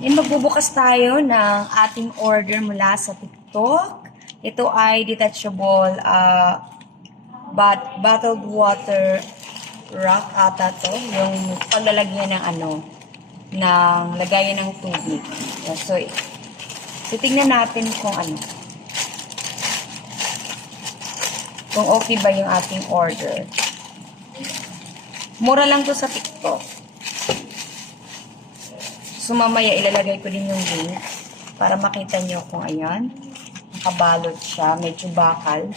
Then magbubukas tayo ng ating order mula sa TikTok. Ito ay detachable bottled water rack ata to. Yung paglalagyan ng ng lagayan ng tubig. So tingnan natin kung kung okay ba yung ating order. Mura lang to sa TikTok. So, mamaya ilalagay ko din yung link para makita nyo kung ayan. Nakabalot siya. Medyo bakal.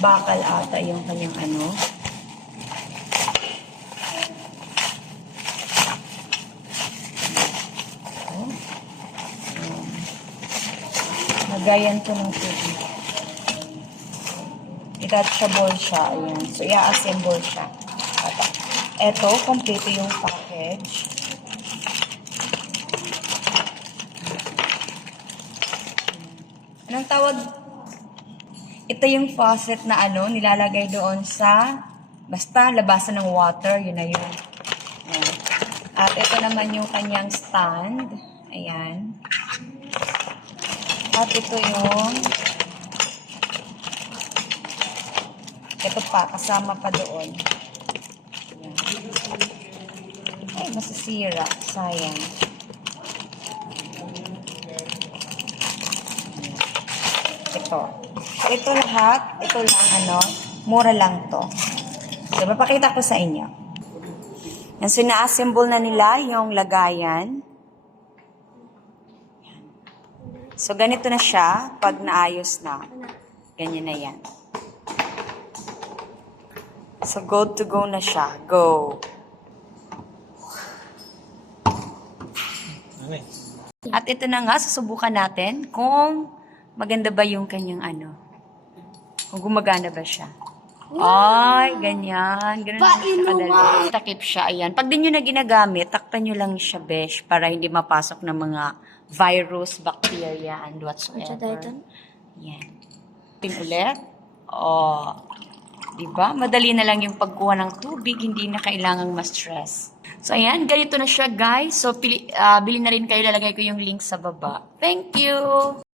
Bakal ata yung kanyang Nagayan to ng tubig. Detachable siya. Ayan. So, i-assemble siya. At eto, kompleto yung package. Anong tawag? Ito yung faucet na nilalagay doon sa basta labasan ng water, yun na yun. Ayan. At ito naman yung kanyang stand. Ayan. At ito yung ito pa, kasama pa doon. Ayan. Ay, masisira. Sayang. Ito. So, ito lahat, ito lang, mura lang to. So, mapakita ko sa inyo. Yan, so, na-assemble na nila yung lagayan. So, ganito na siya pag naayos na. Ganyan na yan. So, go to go na siya. Go. At ito na nga, susubukan natin kung maganda ba yung kanyang kung gumagana ba siya. Ay, ganyan. Ganun lang siya kadali. Takip siya, ayan. Pag di nyo na ginagamit, takpan nyo lang siya, besh, para hindi mapasok ng mga virus, bacteria, and whatsoever. Yan. Tin ulit. Diba? Madali na lang yung pagkuha ng tubig, hindi na kailangang ma-stress. So, ayan. Ganito na siya, guys. So, bili na rin kayo. Lalagay ko yung link sa baba. Thank you!